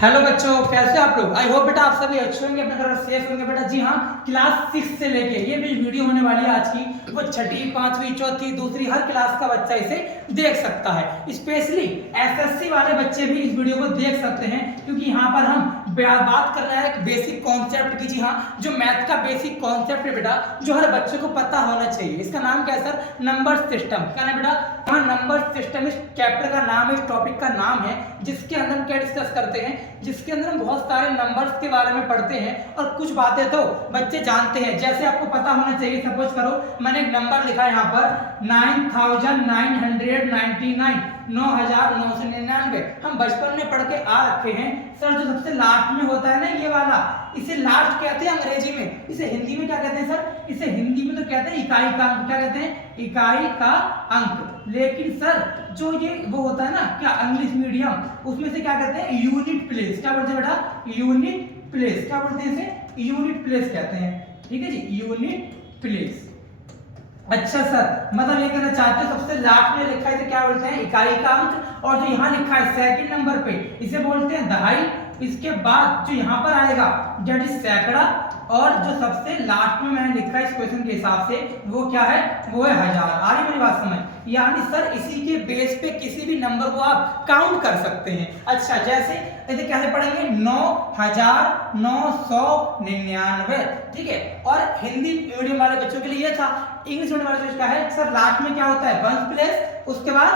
Hello बच्चों, कैसे आप लोग। आई होप बेटा आप सभी अच्छे होंगे, अपने घर सेफ होंगे बेटा। जी हाँ, क्लास 6 से लेके ये भी वीडियो होने वाली है आज की, वो छठी, पांचवी, चौथी, दूसरी हर क्लास का बच्चा इसे देख सकता है। स्पेशली एसएससी वाले बच्चे भी इस वीडियो को देख सकते हैं, क्योंकि यहाँ पर हम बात कर रहे हैं बेसिक कॉन्सेप्ट की। जी हाँ, जो मैथ का बेसिक कॉन्सेप्ट है बेटा, जो हर बच्चे को पता होना चाहिए। इसका नाम क्या है सर? Number system. क्या है बेटा? हाँ, नंबर सिस्टम इस चैप्टर का नाम है, इस टॉपिक का नाम है, जिसके अंदर हम क्या डिस्कस करते हैं, जिसके अंदर हम बहुत सारे नंबर्स के बारे में पढ़ते हैं और कुछ बातें तो बच्चे जानते हैं। जैसे आपको पता होना चाहिए, सपोज करो मैंने एक नंबर लिखा है यहाँ पर 9999, 9999। हम बचपन में पढ़ के आ रखे हैं सर, जो सबसे लास्ट में होता है ना ये वाला, इसे लास्ट कहते हैं अंग्रेजी में। इसे हिंदी में क्या कहते हैं सर? इसे हिंदी में तो कहते हैं इकाई का अंक। क्या कहते हैं? इकाई का अंक। लेकिन सर जो ये वो होता है ना क्या, इंग्लिश मीडियम, उसमें से क्या कहते हैं? Unit place. क्या बोलते हैं बेटा? Unit place. क्या बोलते हैं इसे? यूनिट प्लेस कहते हैं। ठीक है जी, यूनिट प्लेस। अच्छा सर, मतलब ये कहना चाहते हो सबसे लास्ट में लिखा है इसे क्या बोलते हैं? इकाई का अंक। और जो यहाँ लिखा है सेकंड नंबर पे, इसे बोलते हैं दहाई। इसके बाद जो यहाँ पर आएगा दैट इज सैकड़ा। और जो सबसे लास्ट में मैंने लिखा है इस क्वेश्चन के हिसाब से, वो क्या है? वो है हजार। आ रही मेरी बात समझ? यानी सर इसी के बेस पे किसी भी नंबर को आप काउंट कर सकते हैं। अच्छा, जैसे इसे कैसे पढ़ेंगे? 9999। ठीक है। और हिंदी मीडियम वाले बच्चों के लिए ये था। इंग्लिश मीडियम वाले बच्चों का है सर लास्ट में क्या होता है? 1 प्लेस, उसके बाद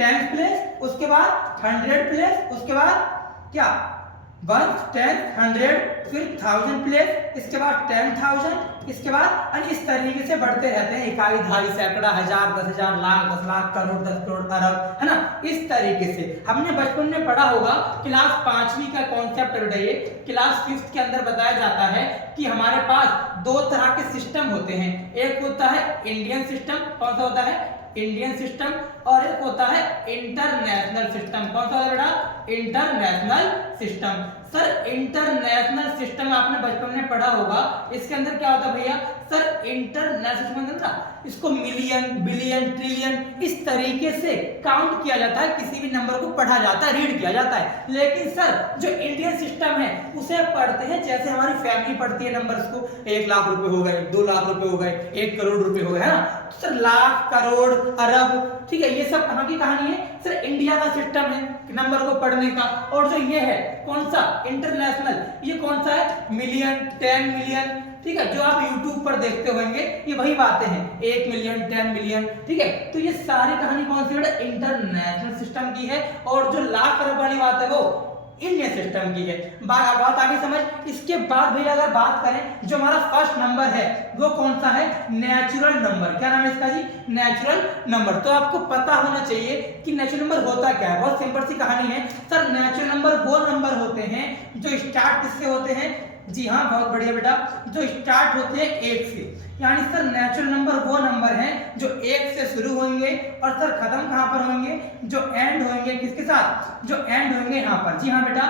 10 प्लेस, उसके बाद 100 प्लेस, उसके बाद क्या? 1, 10, 100, फिर 1000 प्लेस, इसके बाद 10,000, इसके बाद इस तरीके से बढ़ते रहते हैं। इकाई, दहाई, सैकड़ा, हजार, 10,000, लाख, 10 लाख, करोड़, 10 करोड़, अरब, है ना। इस तरीके से हमने बचपन में पढ़ा होगा। क्लास 5वीं का कॉन्सेप्ट है ये। क्लास 5th के अंदर बताया जाता है कि हमारे पास दो तरह के सिस्टम होते हैं। एक होता है इंडियन सिस्टम। कौन सा होता है? Indian system. और एक होता है इंटरनेशनल सिस्टम। कौन सा होता है? International system. Sir international system आपने बचपन में पढ़ा होगा। इसके अंदर क्या होता है भैया? सर इंटरनेशनल सिस्टम ना, इसको मिलियन, बिलियन, ट्रिलियन इस तरीके से काउंट किया जाता है। किसी भी नंबर को पढ़ा जाता है, रीड किया जाता है। लेकिन सर जो इंडियन सिस्टम है उसे पढ़ते हैं जैसे हमारी फैमिली पढ़ती है नंबर्स को। 1 लाख रुपए हो गए, 2 लाख रुपए हो गए, 1 करोड़ रुपए हो गए, है ना। सर लाख, करोड़, अरब, ठीक है, ये सब कहाँ की कहानी है? सर इंडिया का सिस्टम है नंबर को पढ़ने का। और जो ये है कौन सा? इंटरनेशनल। ये कौन सा है? Million, 10 million. ठीक है, जो आप YouTube पर देखते होंगे ये वही बातें हैं। 1 मिलियन, 10 मिलियन। ठीक है, तो ये सारी कहानी कौन सी है? इंटरनेशनल सिस्टम की है। और जो लाख अरब वाली बात है वो इंडियन सिस्टम की है। बात आगे समझ। इसके बाद भैया अगर बात करें, जो हमारा फर्स्ट नंबर है वो कौन सा है? Natural number. क्या नाम है इसका जी? Natural number. तो आपको पता होना चाहिए कि नेचुरल नंबर होता क्या है। बहुत सिंपल सी कहानी है सर। नेचुरल नंबर वो नंबर होते हैं जो स्टार्ट किससे होते हैं? जी हाँ, बहुत बढ़िया बेटा, जो स्टार्ट होते हैं 1 से। यानी सर नेचुरल नंबर वो नंबर हैं जो 1 से शुरू होंगे और सर खत्म कहाँ पर होंगे? जो एंड होंगे किसके साथ? जो एंड होंगे यहाँ पर। जी हाँ बेटा,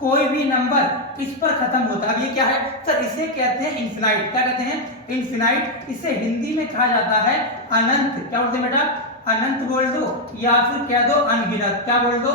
कोई भी नंबर इस पर खत्म होता है। अब ये क्या है सर? इसे कहते हैं इनफिनाइट। क्या कहते हैं? इनफिनाइट। इसे हिंदी में कहा जाता है अनंत। क्या बोलते हैं बेटा? अनंत बोल दो या फिर कह दो अनगिनत। क्या बोल दो?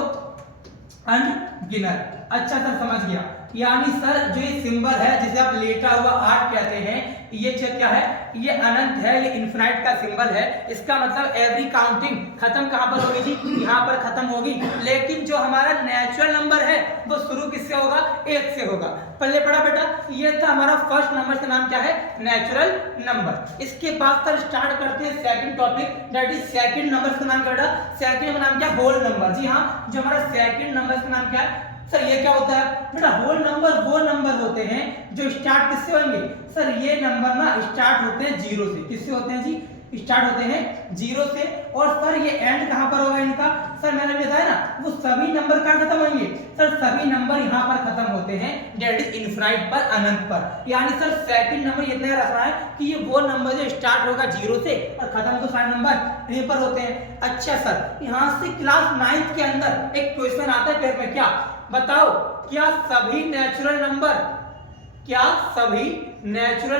अनगिनत। अच्छा सर, समझ गया। यानी सर जो ये सिंबल है जिसे आप लेटा हुआ 8 कहते हैं, ये क्या है? ये अनंत है, ये इनफिनाइट का सिंबल है। इसका मतलब एवरी काउंटिंग खत्म कहां पर होगी जी? यहाँ पर खत्म होगी। लेकिन जो हमारा नेचुरल नंबर है वो शुरू किससे होगा? 1 से होगा। पहले पढ़ा बेटा, ये था हमारा फर्स्ट नंबर। का नाम क्या है? Natural number. इसके बाद सर स्टार्ट करते हैं second topic, that is second number. का नाम क्या बेटा? सेकंड का नाम क्या? Whole number. जी हाँ, जो हमारा सेकंड नंबर का नाम क्या है सर? ये क्या होता है बेटा? होल नंबर वो नंबर होते हैं जो स्टार्ट किससे होंगे? सर ये नंबर ना स्टार्ट होते हैं 0 से। किससे होते हैं जी? स्टार्ट होते हैं 0 से। और सर ये एंड कहां पर होगा इनका? सर मैंने बताया ना, वो सभी नंबर कहां खत्म होंगे? सर सभी नंबर यहां पर खत्म होते हैं, दैट इज इनफिनाइट पर, अनंत पर। यानी सर सेकंड नंबर इतना रखना है कि ये वो नंबर जो स्टार्ट होगा 0 से और खत्म तो सारे नंबर यहीं पर होते हैं। अच्छा सर, यहां से क्लास 9th के अंदर एक क्वेश्चन आता है पेपर में। क्या बताओ? क्या सभी नेचुरल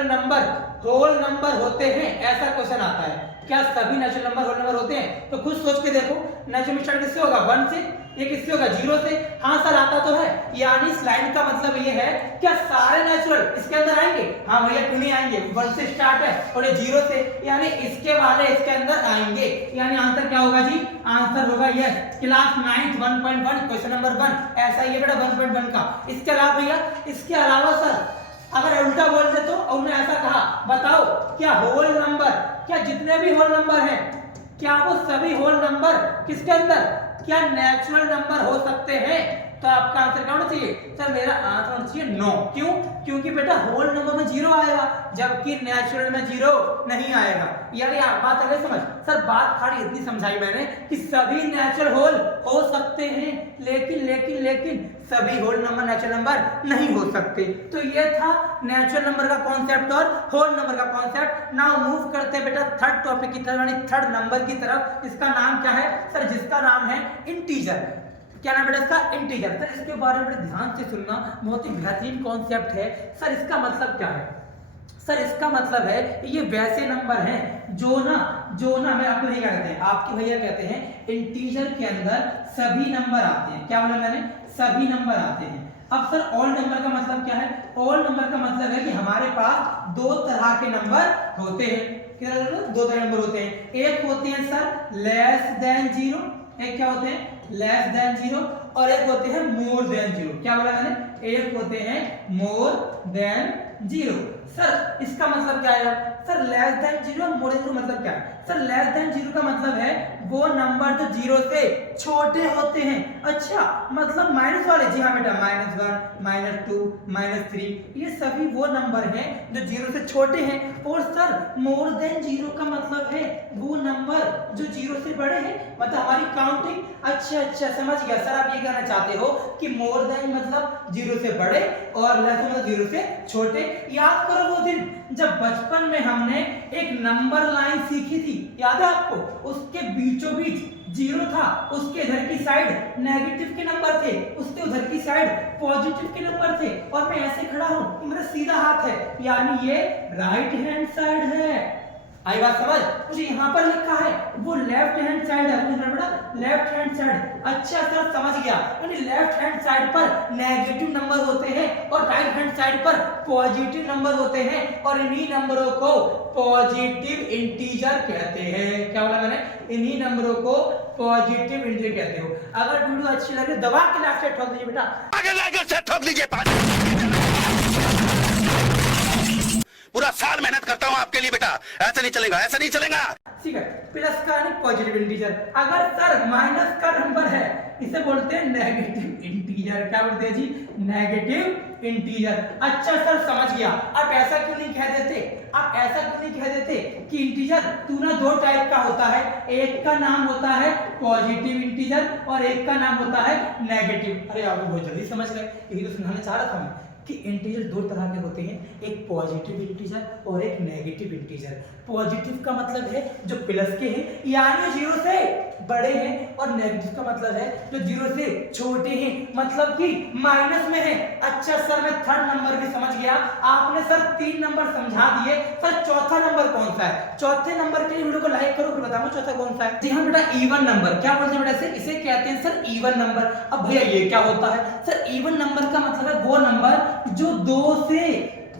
नंबर होल नंबर होते हैं? ऐसा क्वेश्चन आता है। क्या सभी नेचुरल नंबर होल नंबर होते हैं? तो खुद सोच के देखो। नेचुरल स्टार्ट किससे होगा? 1 से। ये किससे होगा? जीरो से। हाँ सर आता तो है, यानी इस लाइन का मतलब ये है क्या सारे नेचुरल इसके अंदर आएंगे? हाँ भैया क्यों नहीं आएंगे, 1 से स्टार्ट है और ये 0 से, यानी इसके वाले इसके अंदर आएंगे। यानी आंसर क्या होगा जी? आंसर होगा yes, class 9th 1.1 question number 1 ऐसा ही है बेटा 1.1 का। इसके अलावा भैया, इसके अलावा सर अगर उल्टा बोल दे तो, और उन्होंने ऐसा कहा बताओ क्या होल नंबर, क्या जितने भी होल नंबर हैं क्या वो सभी होल नंबर किसके अंदर, क्या नेचुरल नंबर हो सकते हैं? तो आपका आंसर क्या होना चाहिए? सर मेरा आंसर होना चाहिए नो। क्यों? क्योंकि बेटा होल नंबर में 0 आएगा जबकि नेचुरल में 0 नहीं आएगा। यानी आप बात अगर समझ, सर बात खाली इतनी समझाई मैंने कि सभी नेचुरल होल हो सकते हैं, लेकिन लेकिन लेकिन सभी होल नंबर नेचुरल नंबर नहीं हो सकते। तो ये था नेचुरल नंबर का कॉन्सेप्ट और होल नंबर का कॉन्सेप्ट। नाउ मूव करते हैं बेटा थर्ड टॉपिक की तरफ, यानी थर्ड नंबर की तरफ। इसका नाम क्या है सर? जिसका नाम है इंटीजर। क्या नाम बेटा इसका? इंटीजर। सर इसके बारे में ध्यान से सुनना, बहुत ही बेहतरीन कॉन्सेप्ट है। सर इसका मतलब क्या है? सर इसका मतलब है ये वैसे नंबर हैं जो ना मैं आपको भैया कहते हैं, आपके भैया कहते हैं इंटीजर के अंदर सभी नंबर आते हैं। क्या बोला मैंने? सभी नंबर आते हैं। अब सर ऑल नंबर का मतलब क्या है? ऑल नंबर का मतलब है कि हमारे पास दो तरह के नंबर होते हैं। क्या दो तरह के नंबर होते हैं? एक होते हैं सर लेस देन 0, एक क्या होते हैं? लेस देन 0, और एक होते हैं मोर देन 0। क्या बोला मैंने? एक होते हैं मोर देन 0। सर इसका मतलब क्या है? Sir less than 0 more than 0 मतलब क्या है? सर लेस देन 0 का मतलब है वो नंबर जो 0 से छोटे होते हैं। अच्छा मतलब माइनस वाले? जी हाँ बेटा, -1 -2 -3 ये सभी वो नंबर हैं जो 0 से छोटे हैं। और सर मोर देन 0 का मतलब है वो नंबर जो 0 से बड़े हैं, मतलब हमारी काउंटिंग। अच्छा समझ गया सर, आप ये कहना चाहते हो कि मोर देन मतलब 0 से बड़े और लेस मतलब 0 से छोटे। याद करो वो दिन जब बचपन में हमने एक नंबर लाइन सीखी थी, याद है आपको? उसके बीचों बीच 0 था, उसके इधर की साइड नेगेटिव के नंबर थे, उसके उधर की साइड पॉजिटिव के नंबर थे, और मैं ऐसे खड़ा हूं, ये मेरा सीधा हाथ है, यानी ये राइट हैंड साइड है। आई बात समझ? मुझे यहाँ पर लिखा है वो लेफ्ट हैंड साइड है, मुझे बड़ा लेफ्ट हैंड साइड। अच्छा सर समझ गया, यानी लेफ्ट हैंड साइड पर नेगेटिव नंबर होते हैं और राइट हैंड साइड पर पॉजिटिव नंबर होते हैं, और इन्हीं नंबरों को पॉजिटिव इंटीजर कहते हैं। क्या बोला मैंने? इन्हीं नंबरों को पॉजिटिव इंटीजर कहते हो। अगर वीडियो अच्छी लगे दबा के लाइक से ठोक दीजिए बेटा, आगे लाइक से ठोक दीजिए। पूरा साल मेहनत करता हूँ आपके लिए बेटा, ऐसा नहीं चलेगा, ऐसा नहीं चलेगा। ठीक है, प्लस का यानी पॉजिटिव इंटीजर। अगर सर माइनस का नंबर है इसे बोलते हैं नेगेटिव इंटीजर। क्या बोलते हैं जी? Negative integer. अच्छा सर समझ गया। आप ऐसा क्यों नहीं कह देते, आप ऐसा क्यों नहीं कह देते कि इंटीजर तू ना दो टाइप का होता है, एक का नाम होता है पॉजिटिव इंटीजर और एक का नाम होता है नेगेटिव। अरे आप बहुत जल्दी समझ गए, यही तो समझाना चाह रहा था मैं कि इंटीजर दो तरह के होते हैं, एक पॉजिटिव इंटीजर और एक नेगेटिव इंटीजर। पॉजिटिव का मतलब है जो प्लस के हैं यानी 0 से बड़े हैं, और नेगेटिव का मतलब है जो 0 से छोटे हैं, मतलब कि माइनस में है। अच्छा सर मैं थर्ड नंबर भी समझ गया, आपने सर 3 नंबर समझा दिए। सर चौथा नंबर कौन सा है? चौथे नंबर के लिए वीडियो को लाइक करो, फिर बताओ चौथा कौन सा है। जी हाँ बेटा, इवन नंबर। क्या बोलते हैं बेटा इसे कहते हैं सर इवन नंबर। अब भैया ये क्या होता है? सर इवन नंबर का मतलब है वो नंबर जो 2 से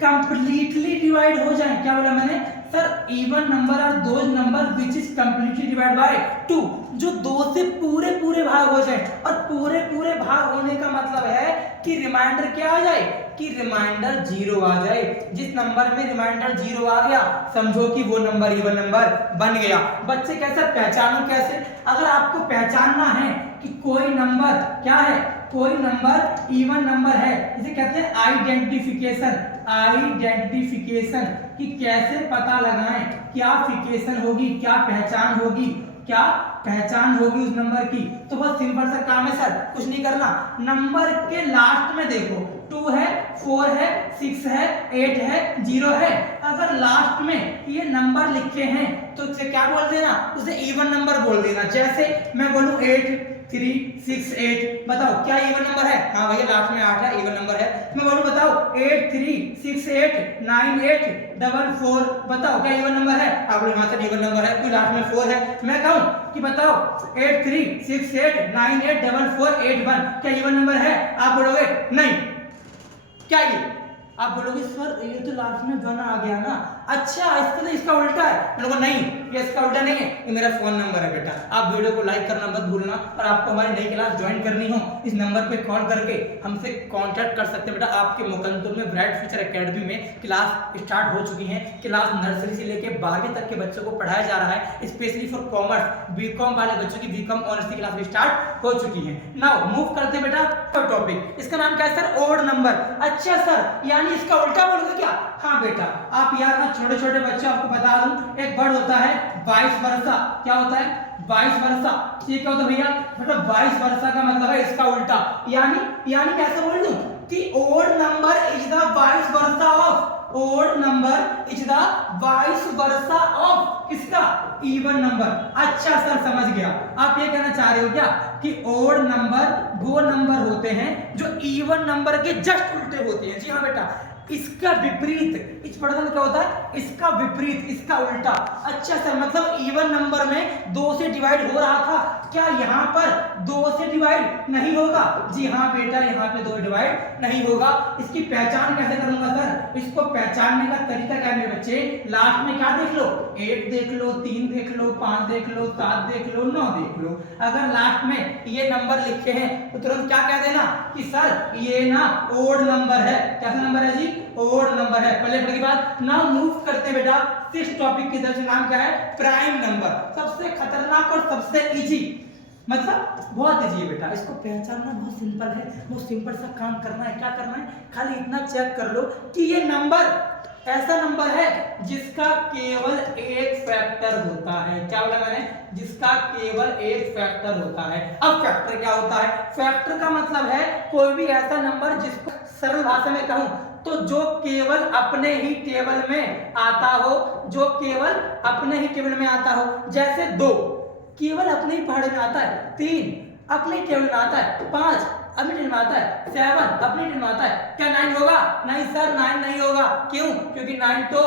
कंप्लीटली डिवाइड हो जाए। क्या बोला मैंने? Sir even number are those number which is completely divide by 2, जो 2 से पूरे भाग हो जाए। और पूरे भाग होने का मतलब है कि रिमाइंडर क्या आ जाए, कि रिमाइंडर 0 आ जाए। जिस नंबर में रिमाइंडर 0 आ गया समझो कि वो नंबर इवन नंबर बन गया। बच्चे कैसे पहचानो? कैसे? अगर आपको पहचानना है कि कोई नंबर क्या है, कोई नंबर इवन नंबर है, इसे कहते हैं आइडेंटिफिकेशन। आइडेंटिफिकेशन कि कैसे पता लगाएं, क्या फिकेशन होगी, क्या पहचान होगी, क्या पहचान होगी उस नंबर की। तो बहुत सिंपल सा काम है सर, कुछ नहीं करना। नंबर के लास्ट में देखो 2 है, 4 है, 6 है, 8 है, 0 है। अगर लास्ट में ये नंबर लिखे हैं तो उसे क्या बोल देना? उसे इवन नंबर बोल देना। जैसे मैं बोलूं 8 3 6 8 बताओ क्या इवन नंबर है? हाँ भैया लास्ट में 8 है, इवन नंबर है। मैं बोलूं बताओ 8 3 6 8 9 8 4 4 बताओ क्या इवन नंबर है? आप लोग यहाँ से इवन नंबर है क्योंकि लास्ट में 4 है। मैं कहूं कि बताओ 8 3 6 8 9 8 4 4 8 1 क्या इवन नंबर है? आप बोलोगे नहीं। क्या ये? आप बोलोगे सर ये तो लास्ट में 1 आ गया ना। अच्छा इसका तो इसका उल्टा है। मैं बोलूंगा नहीं ये इसका उल्टा नहीं है, ये मेरा फोन नंबर है बेटा। आप वीडियो को लाइक करना मत भूलना और आपको हमारी नई क्लास ज्वाइन करनी हो इस नंबर पे कॉल करके हमसे कांटेक्ट कर सकते हैं बेटा। आपके मुकंदुर में ब्राइट फ्यूचर एकेडमी में क्लास स्टार्ट हो चुकी है। क्लास नर्सरी से लेके 12वीं तक के बच्चों को पढ़ाया जा रहा है, स्पेशली फॉर कॉमर्स बीकॉम वाले बच्चों की बीकॉम ऑनर्स की क्लास भी स्टार्ट हो चुकी है। नाउ मूव करते हैं बेटा टॉपिक। इसका नाम क्या है सर? Odd number. अच्छा सर यानी इसका उल्टा बोलोगे क्या? हाँ बेटा आप यार ना छोटे छोटे बच्चे आपको बता दूं एक वर्ड होता है 22 वर्षा। क्या होता है? 22 वर्षा। ये क्या होता है भैया? मतलब 22 वर्षा का मतलब है इसका उल्टा। यानी कैसे बोल दूं कि ओड नंबर इज द 22 वर्षा of, odd number is the 22 वर्षा ऑफ किसका? Even number. अच्छा सर समझ गया। आप ये कहना चाह रहे हो क्या कि ओड नंबर वो नंबर होते हैं जो इवन नंबर के जस्ट उल्टे होते हैं? जी हाँ बेटा, इसका विपरीत इस पढ़ने में क्या होता है? इसका विपरीत, इसका उल्टा। अच्छा सर मतलब इवन नंबर में 2 से डिवाइड हो रहा था, क्या यहाँ पर 2 से डिवाइड नहीं होगा? जी हाँ बेटा यहाँ पे 2 डिवाइड नहीं होगा। इसकी पहचान कैसे करूंगा सर? इसको पहचानने का तरीका क्या है मेरे बच्चे? लास्ट में क्या देख लो? 8 देख लो, 3 देख लो, 5 देख लो, 7 देख लो, 9 देख लो। अगर लास्ट में ये नंबर लिखे हैं तो तुरंत क्या कह देना कि सर ये ना ओड नंबर है। कैसा नंबर है जी? ओड नंबर है। पहले पढ़ने के बाद नाउ मूव करते बेटा 6 टॉपिक की तरफ। नाम क्या है? Prime number. सबसे खतरनाक और सबसे इजी, मतलब बहुत इजी है बेटा। इसको पहचानना बहुत सिंपल है, बहुत सिंपल सा काम करना है। क्या करना है? खाली इतना चेक कर लो कि ये नंबर ऐसा नंबर है जिसका केवल एक फैक्टर होता है। क्या बोला मैंने? जिसका केवल एक फैक्टर होता है। अब फैक्टर क्या होता है? फैक्टर का मतलब है कोई भी ऐसा नंबर जिसको सरल भाषा में कहूं तो जो केवल अपने ही टेबल में आता हो, जो केवल अपने ही टेबल में आता हो। जैसे 2 केवल अपने ही पहाड़े में आता है, 3 अपने टेबल में आता है, 5 अपने टेबल में आता है, 7 अपने टेबल में आता है। क्या 9 होगा? नहीं सर 9 नहीं होगा। क्यों? क्योंकि 9 तो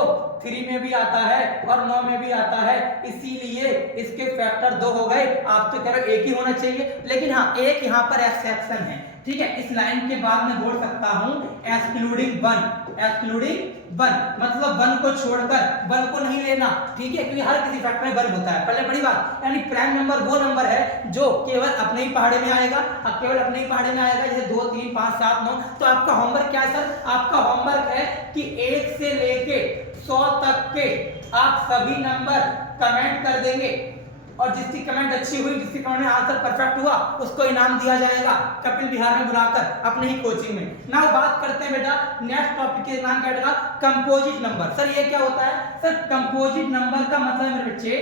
3 में भी आता है और 9 में भी आता है, इसीलिए इसके फैक्टर 2 हो गए। आप तो कह रहे हो एक ही होना चाहिए, लेकिन हाँ एक यहाँ पर एक्सेप्शन है। ठीक है, इस लाइन के बाद मैं बोल सकता हूं एक्सक्लूडिंग 1, एक्सक्लूडिंग 1 मतलब 1 को छोड़कर 1 को नहीं लेना। ठीक है, क्योंकि हर किसी फैक्टर में 1 होता है। पहले बड़ी बात, यानी प्राइम नंबर वो नंबर है जो केवल अपने ही पहाड़े में आएगा, केवल अपने ही पहाड़े में आएगा। जैसे 2 3 5 7 9। तो आपका होमवर्क क्या है सर? आपका होमवर्क है कि 1 से लेके 100 तक के आप सभी नंबर कमेंट कर देंगे और जिसकी कमेंट अच्छी हुई, जिसकी कमेंट में आंसर परफेक्ट हुआ, उसको इनाम दिया जाएगा कपिल बिहार में बुलाकर अपने ही कोचिंग में। नाउ बात करते हैं बेटा नेक्स्ट टॉपिक के नाम क्या रहेगा? Composite number. सर ये क्या होता है? सर कंपोजिट नंबर का मतलब मेरे बच्चे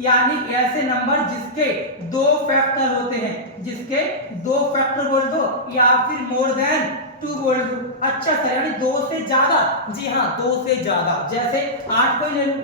यानी ऐसे नंबर जिसके 2 फैक्टर होते हैं, जिसके 2 फैक्टर बोल दो या फिर मोर देन 2 बोल दो। अच्छा सर यानी 2 से ज्यादा? जी हाँ 2 से ज्यादा। जैसे 8 को ही ले लो,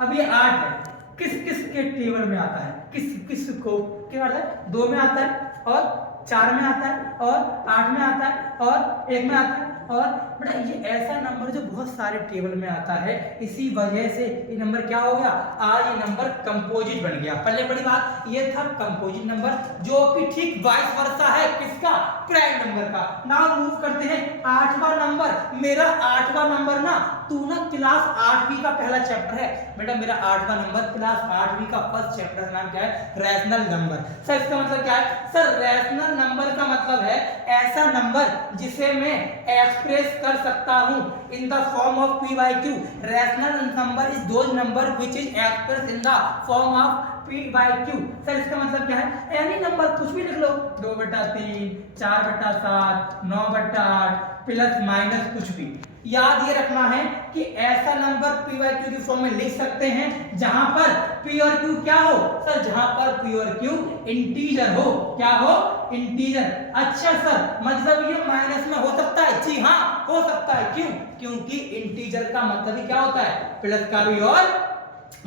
अब ये 8 है, किस किस के टेबल में आता है? किस किस को क्या आता है? 2 में आता है और 4 में आता है और 8 में आता है और 1 में आता है। और बेटा ये ऐसा नंबर जो बहुत सारे टेबल में आता है, इसी वजह से ये नंबर क्या हो गया? आज ये नंबर कंपोजिट बन गया। पहले बड़ी बात ये था कंपोजिट नंबर जो कि ठीक 22 वर्षा है किसका? प्राइम नंबर का। नाउ मूव करते हैं 8वां नंबर। मेरा 8वां नंबर ना तू ना क्लास 8वीं का पहला चैप्टर है बेटा। मेरा 8वां नंबर क्लास 8वीं का फर्स्ट चैप्टर का नाम क्या है? Rational number. सर इसका मतलब क्या है? सर रैशनल नंबर का मतलब है ऐसा नंबर जिसे मैं एक्सप्रेस कर सकता हूं in the form of p by q। Rational number is those number which is express in the form of p by q। Sir इसका मतलब क्या है? एनी नंबर कुछ भी लिख लो, 2/3 4/7 9/8 प्लस माइनस कुछ भी। याद ये रखना है कि ऐसा नंबर p by q की फॉर्म में लिख सकते हैं जहां पर p और q क्या हो? सर जहां पर p और q इंटीजर हो। क्या हो? इंटीजर। अच्छा सर मतलब ये माइनस में हो सकता है? जी हाँ हो सकता है। क्यों? क्योंकि इंटीजर का मतलब ही क्या होता है? प्लस का भी और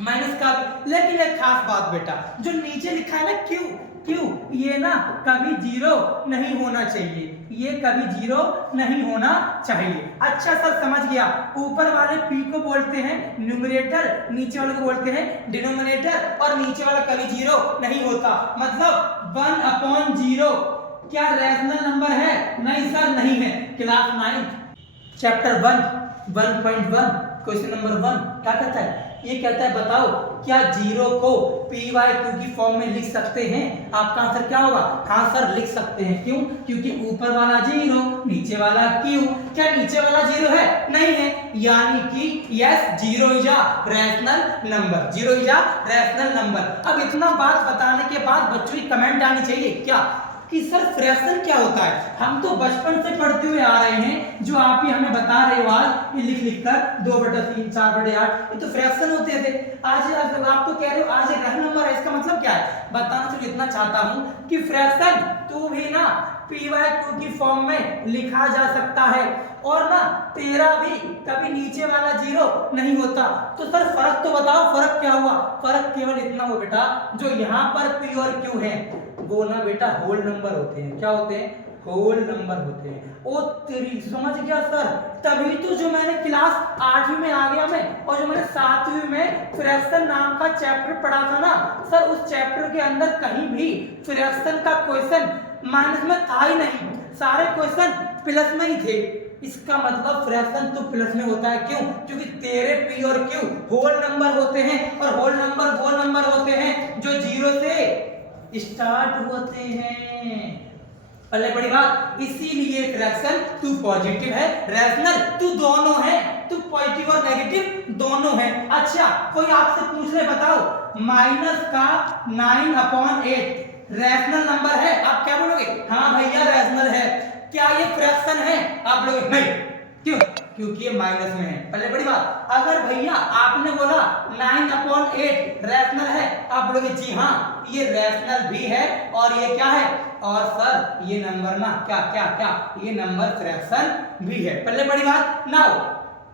माइनस का भी। लेकिन एक खास बात बेटा, जो नीचे लिखा है ना क्यू, क्यू ये ना कभी जीरो नहीं होना चाहिए, ये कभी जीरो नहीं होना चाहिए। अच्छा सर समझ गया, ऊपर वाले p को बोलते हैं न्यूमरेटर, नीचे वाले को बोलते हैं डिनोमिनेटर, और नीचे वाला कभी जीरो नहीं होता। मतलब 1/0 क्या रैशनल नंबर है? नहीं सर नहीं है। क्लास 9 चैप्टर 1 क्वेश्चन नंबर 1 क्या कहता है? ये कहता है बताओ क्या जीरो को py2 की फॉर्म में लिख सकते हैं? आपका आंसर क्या होगा? हाँ सर लिख सकते हैं। क्यों? क्योंकि ऊपर वाला जीरो, नीचे वाला क्यू। क्या नीचे वाला जीरो है? नहीं है, यानी कि yes zero is a rational number, zero is a rational number. अब इतना बात बताने के बाद बच्चों की कमेंट आनी चाहिए क्या कि सर फ्रैक्शन क्या होता है? हम तो बचपन से पढ़ते हुए आ रहे हैं, जो आप ही हमें बता रहे हो आज ये लिख लिख कर 2/3 4/8 ये तो फ्रैक्शन होते थे। आज आप तो कह रहे हो आज एक रैशनल नंबर है, इसका मतलब क्या है? बताना सिर्फ इतना चाहता हूं कि फ्रैक्शन तो भी ना py2 की फॉर्म में लिखा जा सकता है, और ना तेरा भी कभी नीचे वाला जीरो नहीं होता। तो सर फर्क तो बताओ, फर्क क्या हुआ? फर्क केवल इतना हो बेटा, जो यहाँ पर p और q है वो ना बेटा होल नंबर होते हैं। क्या होते हैं? होल नंबर होते हैं। ओ तेरी, समझ गया सर? तभी तो जो मैंने क्लास 8वीं में आ गया मैं, और जो मैंने 7वीं में फ्रैक्शन नाम का चैप्टर पढ़ा था ना सर, उस चैप्टर के अंदर कहीं भी फ्रैक्शन का क्वेश्चन माइनस में था ही नहीं, सारे क्वेश्चन प्लस में ही थे। इसका मतलब फ्रैक्शन तो प्लस में होता है। क्यों? क्योंकि तेरे p और q होल नंबर होते हैं, और होल नंबर वो नंबर होते हैं जो जीरो से स्टार्ट होते हैं। पहले बड़ी बात, इसीलिए फ्रैक्शन तू पॉजिटिव है, रैशनल तू दोनों है, तू पॉजिटिव और नेगेटिव दोनों है। अच्छा कोई आपसे पूछ ले बताओ माइनस का 9/8 रैशनल नंबर है? आप क्या बोलोगे? हाँ भैया रैशनल है। क्या ये फ्रैक्शन है? आप बोलोगे नहीं। क्यों? क्योंकि ये माइनस में है। पहले बड़ी बात, अगर भैया आपने बोला 9/8 रैशनल है, आप बोलोगे जी हाँ ये रैशनल भी है, और ये क्या है? और सर ये नंबर ना क्या क्या क्या ये नंबर फ्रैक्शन भी है। पहले बड़ी बात। नाउ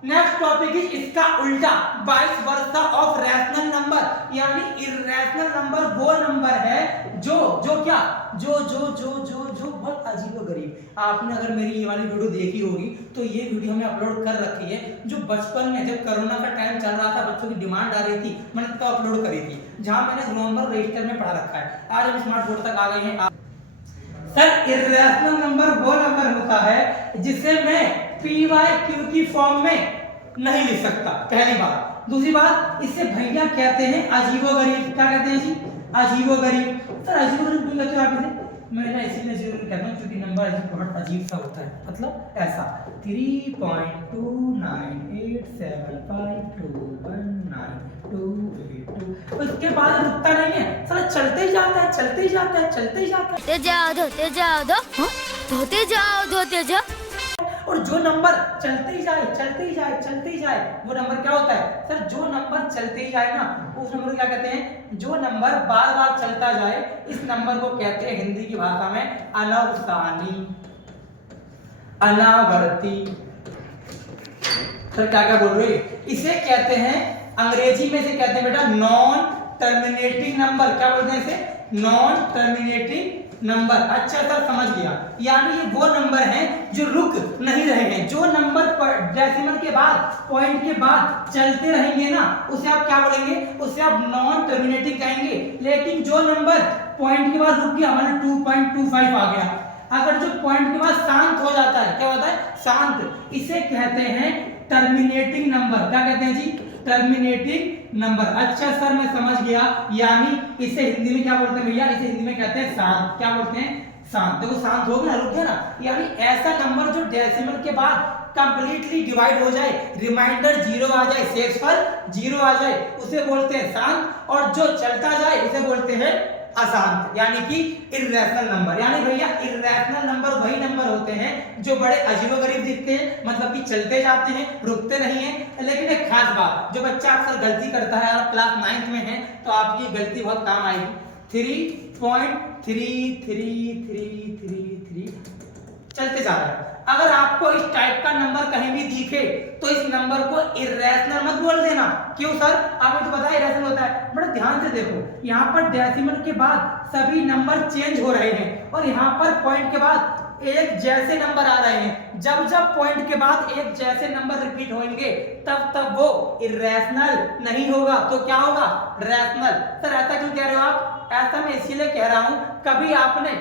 नेक्स्ट टॉपिक इज इसका उल्टा, vice versa of rational number, यानी इरैशनल नंबर वो नंबर है जो क्या जो बहुत अजीबोगरीब। आपने अगर मेरी ये वाली वीडियो देखी होगी तो ये वीडियो हमने अपलोड कर रखी है, जो बचपन में जब कोरोना का टाइम चल रहा था, बच्चों की डिमांड आ रही थी, मैंने तो अपलोड करी थी, जहां मैंने नवंबर रजिस्टर में पढ़ा रखा है। आज हम स्मार्ट बोर्ड तक आ गए हैं। सर इरैशनल नंबर वो नंबर होता है जिसे मैं py2 की फॉर्म में नहीं लिख सकता, पहली बात। दूसरी बात, इसे भैया कहते हैं अजीबोगरीब। क्या कहते हैं जी? अजीबोगरीब। सर अजीबोगरीब क्यों कहते हो आप इसे? मैं ना इसीलिए अजीबोगरीब कहता हूँ क्योंकि नंबर बहुत अजीब सा होता है। मतलब ऐसा 3.2987521928। उसके बाद रुकता नहीं है, साला चलते ही जाता है, चलते ही जाता है, चलते ही जाता है। धोते जाओ धोते जाओ। और जो नंबर चलते ही जाए चलते ही जाए चलते ही जाए वो नंबर क्या होता है? सर जो नंबर चलते ही जाए ना उस नंबर को क्या कहते हैं? जो नंबर बार बार चलता जाए इस नंबर को कहते हैं हिंदी की भाषा में अनवसानी, अनावर्ती। सर क्या क्या बोल रहे हैं? इसे कहते हैं अंग्रेजी में से कहते हैं बेटा नॉन टर्मिनेटिंग नंबर। क्या बोलते हैं इसे? Non terminating number. अच्छा सर समझ गया, यानी ये वो नंबर हैं जो रुक नहीं रहे हैं। जो नंबर डेसिमल के बाद, पॉइंट के बाद चलते रहेंगे ना उसे आप क्या बोलेंगे? उसे आप नॉन टर्मिनेटिंग कहेंगे। लेकिन जो नंबर पॉइंट के बाद रुक गया, मान 2.25 आ गया, अगर जो पॉइंट के बाद शांत हो जाता है, क्या होता है? शांत, इसे कहते हैं टर्मिनेटिंग नंबर। क्या कहते हैं जी? Terminating number. अच्छा सर मैं समझ गया, यानी इसे हिंदी में क्या बोलते हैं भैया? इसे हिंदी में कहते हैं शांत। क्या बोलते हैं? शांत। देखो शांत हो गया, रुक गया ना, यानी ऐसा नंबर जो डेसिमल के बाद कंप्लीटली डिवाइड हो जाए, रिमाइंडर जीरो आ जाए, शेषफल जीरो आ जाए, उसे बोलते हैं शांत। और जो चलता जाए उसे बोलते हैं अशांत, यानी कि इरैशनल नंबर। यानी भैया इरैशनल नंबर वही नंबर होते हैं जो बड़े अजीबोगरीब दिखते हैं, मतलब कि चलते जाते हैं, रुकते नहीं हैं। लेकिन एक खास बात, जो बच्चा अक्सर गलती करता है, अगर क्लास 9th में है तो आपकी गलती बहुत काम आएगी। 3.333333 चलते जा रहा है। अगर आपको इस टाइप का नंबर कहीं भी दिखे तो इस नंबर को इरेशनल मत बोल देना। क्यों सर? आपने तो बताया इरेशनल होता है। बड़ा ध्यान से देखो, यहाँ पर डेसिमल के बाद सभी नंबर चेंज हो रहे हैं और यहाँ पर पॉइंट के बाद एक जैसे नंबर आ रहे हैं। जब जब पॉइंट के बाद एक जैसे नंबर रिपीट होंगे तब तब वो इरेशनल नहीं होगा तो क्या होगा? रैशनल। सर ऐसा क्यों कह रहे हो आप? ऐसा मैं इसीलिए कह रहा हूं, कभी आपने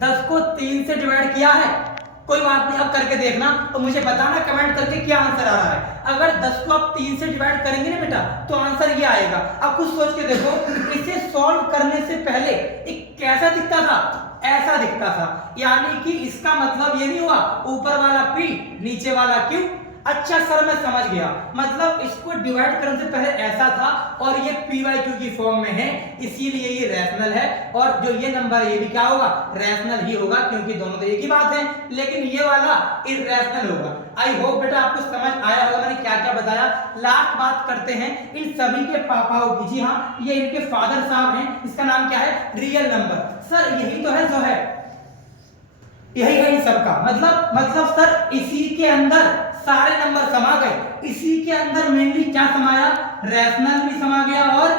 10 को 3 से डिवाइड किया है? कोई बात नहीं, अब करके देखना तो मुझे बताना कमेंट करके क्या आंसर आ रहा है। अगर 10 को आप 3 से डिवाइड करेंगे ना बेटा तो आंसर ये आएगा। अब कुछ सोच के देखो, इसे सॉल्व करने से पहले एक कैसा दिखता था? ऐसा दिखता था। यानी कि इसका मतलब ये नहीं हुआ ऊपर वाला p नीचे वाला q। अच्छा सर मैं समझ गया, मतलब इसको डिवाइड करने से पहले ऐसा था और ये p/q की फॉर्म में है, इसीलिए ये रैशनल है। और जो ये नंबर है ये भी क्या होगा? रैशनल ही होगा, क्योंकि दोनों तो एक ही बात है। लेकिन ये वाला इरैशनल होगा। आई होप बेटा आपको समझ आया होगा मैंने क्या क्या बताया। लास्ट बात करते हैं इन सभी के पापाओं की। जी हाँ, ये इनके फादर साहब हैं। इसका नाम क्या है? Real number. सर यही तो है जो है, यही है इन सबका मतलब सर इसी के अंदर सारे नंबर समा गए। इसी के अंदर मेनली क्या समाया? रैशनल भी समा गया और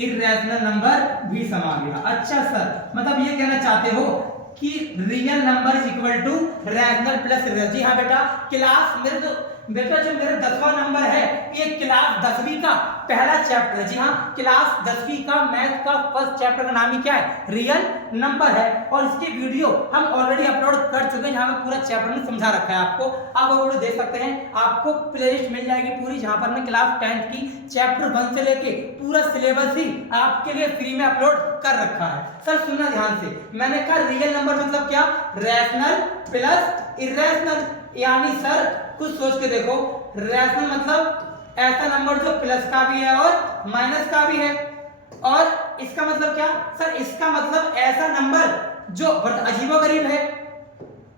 इरैशनल नंबर भी समा गया। अच्छा सर, मतलब ये कहना चाहते हो कि real number is equal to rational plus irrational. जी हाँ बेटा, क्लास मेरे जो 10वां नंबर है ये क्लास 10वीं का पहला चैप्टर है। जी हाँ, क्लास 10वीं का मैथ का फर्स्ट चैप्टर का नाम ही क्या है? रियल नंबर है। और इसके वीडियो हम ऑलरेडी अपलोड कर चुके हैं, जहां पे पूरा चैप्टर में समझा रखा है आपको। आप वो वीडियो देख सकते हैं, आपको प्लेलिस्ट मिल जाएगी पूरी, जहां पर मैं क्लास 10 की चैप्टर 1 से लेके पूरा सिलेबस ही आपके लिए फ्री में अपलोड कर रखा है। सर सुनना ध्यान से, मैंने कहा रियल नंबर मतलब क्या? Rational plus irrational. यानी सर कुछ सोच के देखो, रैशनल मतलब ऐसा नंबर जो प्लस का भी है और माइनस का भी है। और इसका मतलब क्या? सर इसका मतलब ऐसा नंबर जो अजीबोगरीब है।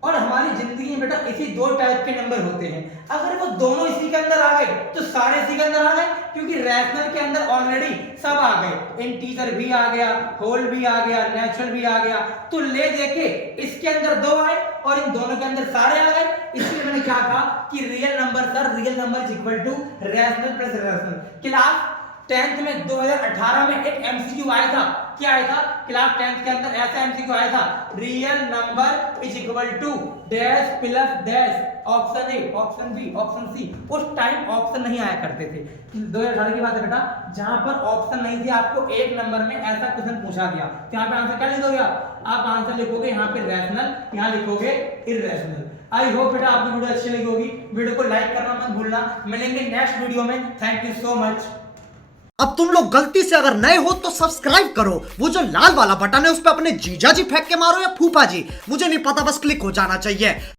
और हमारी जिंदगी में बेटा इसी दो टाइप के नंबर होते हैं। अगर वो दोनों इसी के अंदर आ गए तो सारे इसी के अंदर आ गए, क्योंकि रैशनल के अंदर ऑलरेडी सब आ गए। इंटीजर भी आ गया, होल भी आ गया, नेचुरल भी आ गया। तो ले देके इसके अंदर 2 आए और इन दोनों के अंदर सारे आ गए। इसलिए मैंने क्या कहा कि real number sir real number is equal to rational plus irrational. Class 10th में 2018 में एक एमसीक्यू आया था। क्या आया था? क्लास 10th के अंदर ऐसा एमसीक्यू आया था, real number is equal to dash plus dash, option A, option B, option C. उस टाइम ऑप्शन नहीं आया करते थे। 2018 की बात है बेटा, जहां पर ऑप्शन नहीं थे, आपको एक नंबर में ऐसा क्वेश्चन पूछा गया तो यहाँ पे आंसर क्या लिखोगे आप आंसर लिखोगे यहाँ पे रैशनल, यहाँ लिखोगे इरैशनल। आई होप बेटा आपको वीडियो अच्छी लगी होगी। वीडियो को लाइक करना मत भूलना। मिलेंगे नेक्स्ट वीडियो में। Thank you so much. अब तुम लोग गलती से अगर नए हो तो सब्सक्राइब करो, वो जो लाल वाला बटन है उस पर अपने जीजा जी फेंक के मारो या फूफा जी, मुझे नहीं पता, बस क्लिक हो जाना चाहिए।